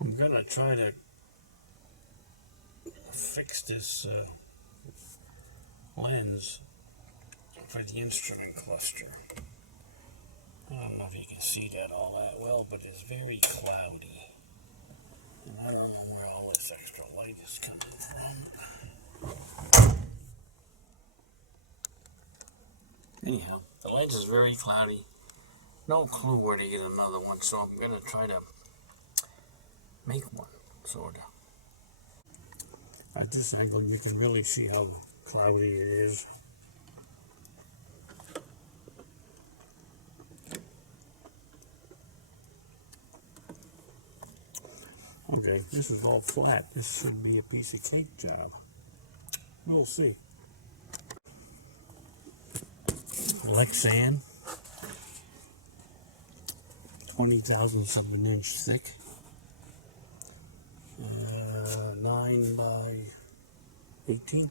I'm gonna try to fix this lens for the instrument cluster. I don't know if you can see that all that well, but it's very cloudy. And I don't know where all this extra light is coming from. Anyhow, the lens is very cloudy. No clue where to get another one, so I'm gonna try to make one, sorta. At this angle, you can really see how cloudy it is. Okay, this is all flat. This should be a piece of cake job. We'll see. Lexan, 20,000 inch thick, 9 by 18.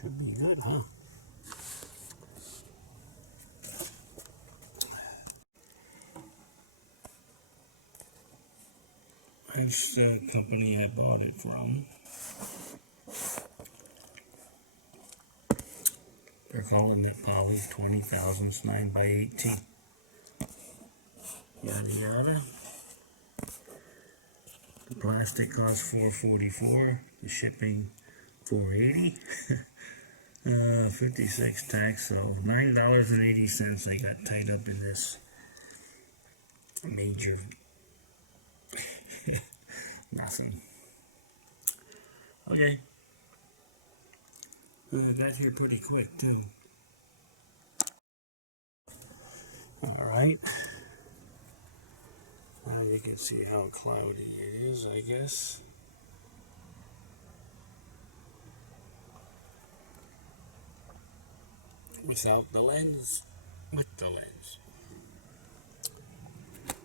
Should be good, huh? Nice company I bought it from. They're calling it poly 20,000s, 9 by 18. Yada yada. The plastic costs $4.44. The shipping $4.80. 56 tax, so $9.80 I got tied up in this major nothing. Okay. I got here pretty quick too. Alright. Now you can see how cloudy it is, I guess. Without the lens, with the lens.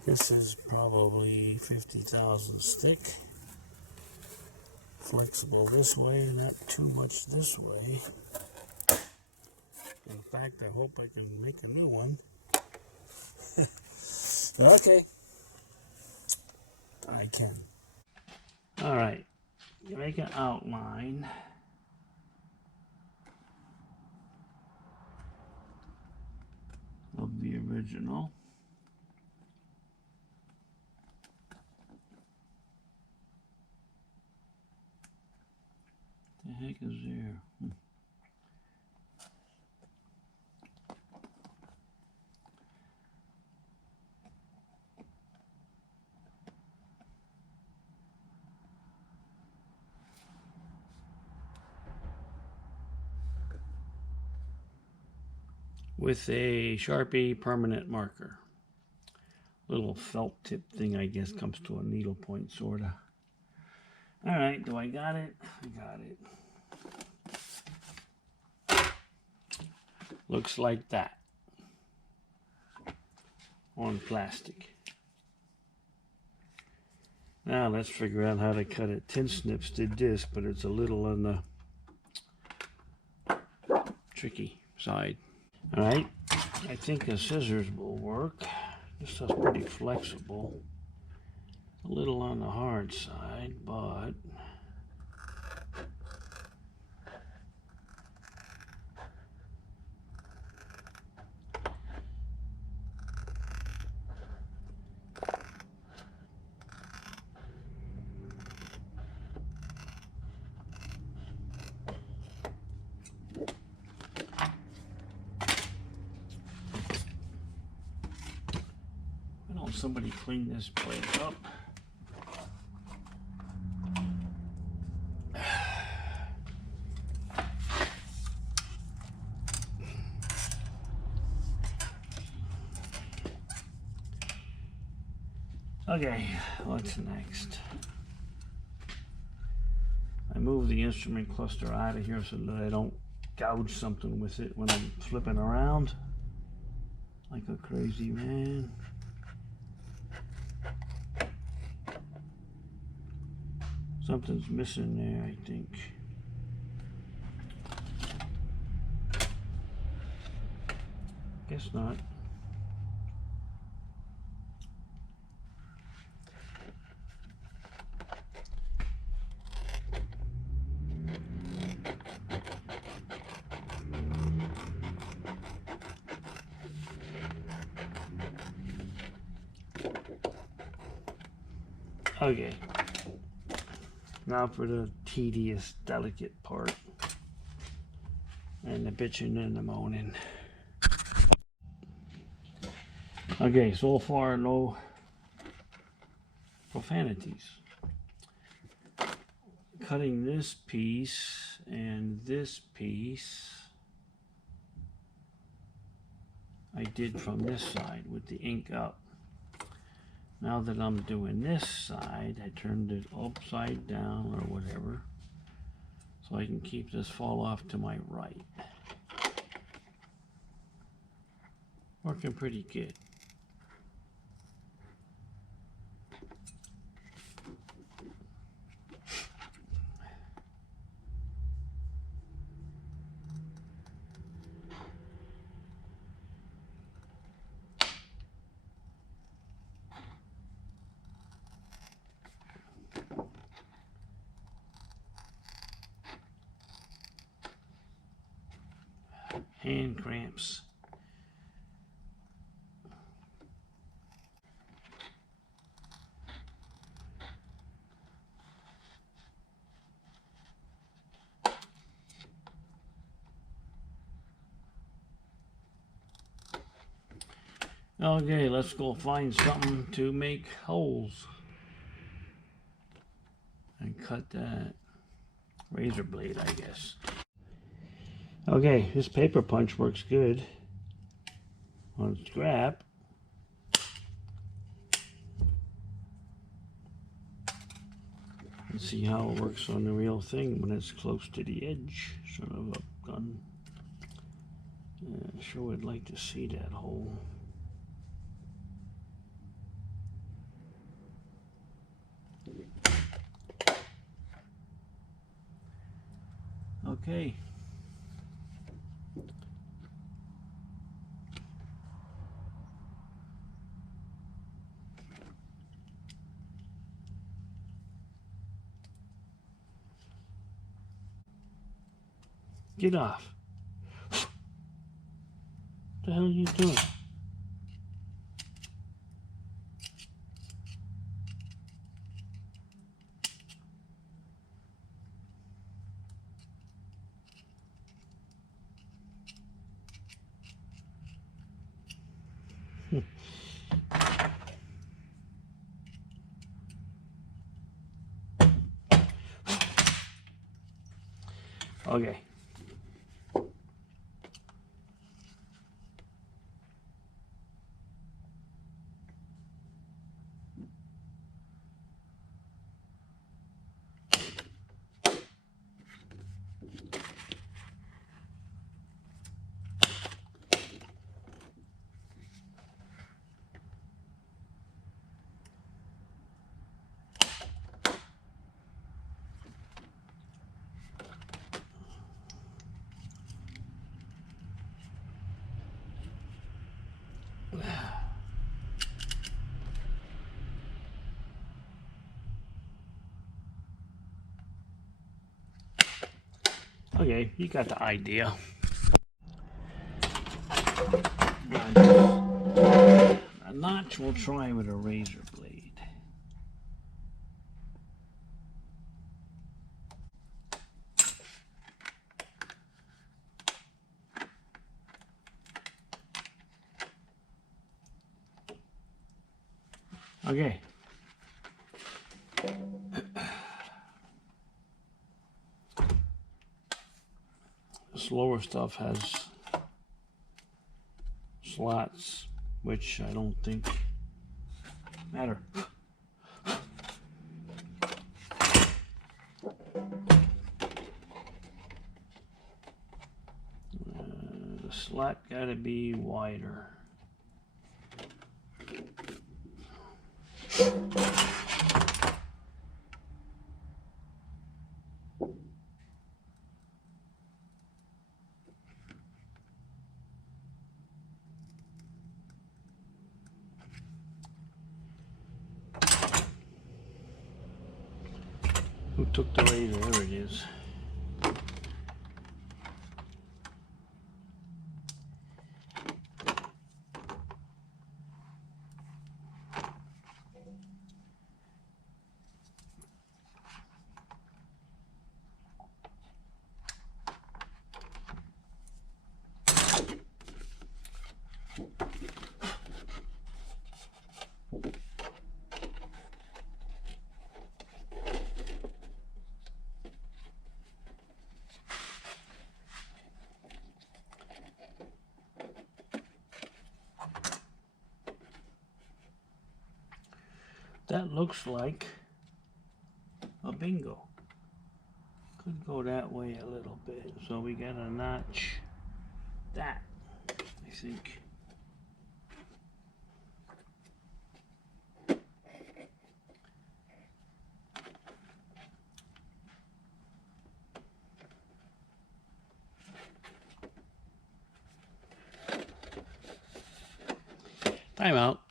This is probably 50 thousandths thick. Flexible this way, not too much this way. In fact, I hope I can make a new one. Okay. I can. Alright. You make an outline. Of the original. The heck is there? With a Sharpie permanent marker. Little felt tip thing, I guess, comes to a needle point, sorta. Alright, do I got it? I got it. Looks like that. On plastic. Now let's figure out how to cut it. Tin Snips did this, but it's a little on the tricky side. Alright, I think the scissors will work. This is pretty flexible. A little on the hard side, but somebody clean this blade up. Okay, what's next? I move the instrument cluster out of here so that I don't gouge something with it when I'm flipping around like a crazy man. Something's missing there, I think. Guess not. Okay, now for the tedious, delicate part, and the bitching and the moaning. Okay, so far no profanities. Cutting this piece and this piece I did from this side with the ink up. Now that I'm doing this side, I turned it upside down or whatever, so I can keep this fall off to my right. Working pretty good. Hand cramps. Okay, let's go find something to make holes and cut that razor blade, I guess. Okay, this paper punch works good on scrap. Let's see how it works on the real thing when it's close to the edge. Sort of a gun. Yeah, sure would like to see that hole. Okay. Get off. What the hell are you doing? Okay. Okay, you got the idea. A notch we'll try with a razor blade. Okay. This lower stuff has slots, which I don't think matter. The slot gotta be wider. Who took the razor? There it is. That looks like a bingo. Could go that way a little bit. So we got to notch that, I think. Time out.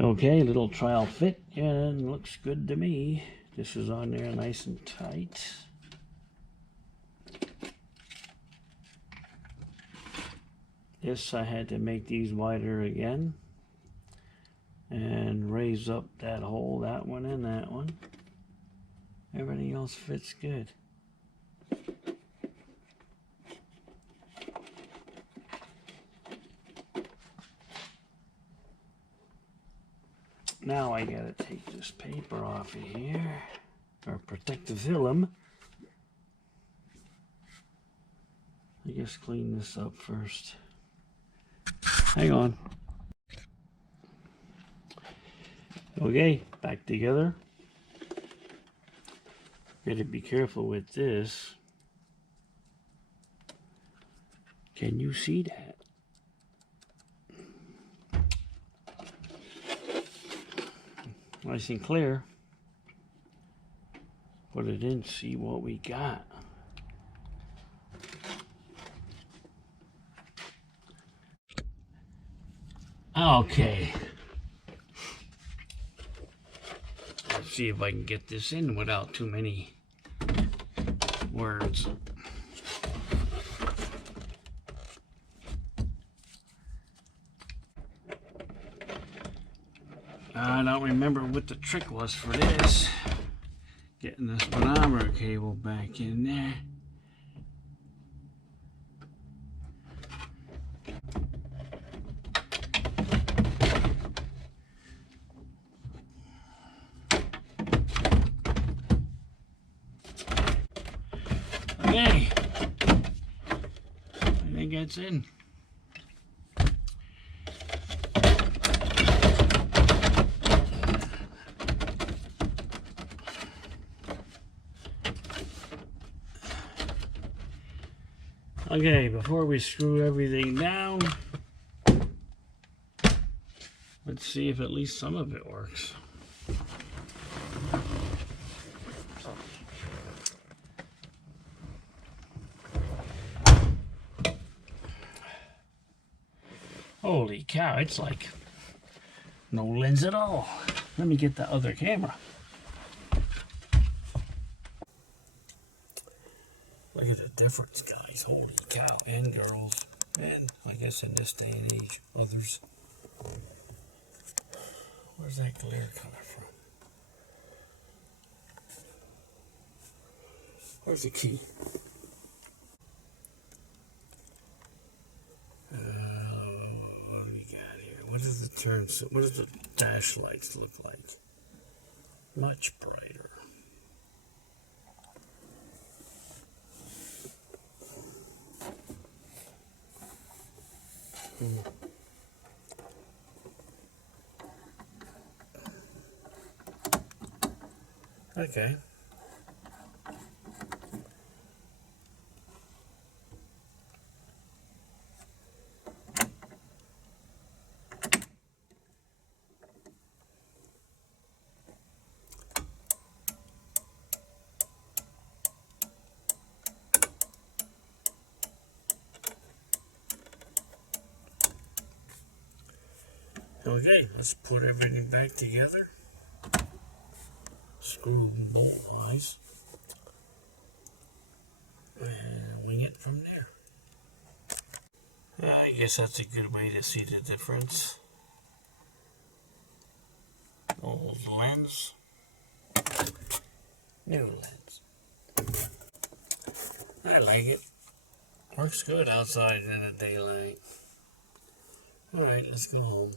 Okay, little trial fit, and looks good to me. This is on there nice and tight. This, I had to make these wider again and raise up that hole, that one and that one. Everything else fits good. Now I gotta take this paper off of here, or protective film. I guess clean this up first. Hang on. Okay, back together. Gotta be careful with this. Can you see that? Nice and clear, but I didn't see what we got. Okay. Let's see if I can get this in without too many words. I don't remember what the trick was for this. Getting the speedometer cable back in there. Okay. I think that's in. Okay, before we screw everything down, let's see if at least some of it works. Holy cow, it's like no lens at all. Let me get the other camera. Look at the difference, guys. Holy cow. And girls. And I guess in this day and age, others. Where's that glare coming from? Where's the key? What do we got here? What does the turn? What does the dash lights look like? Much brighter. Okay. Okay, let's put everything back together. Screw bolt wise. And wing it from there. I guess that's a good way to see the difference. Old lens. New lens. I like it. Works good outside in the daylight. Alright, let's go home.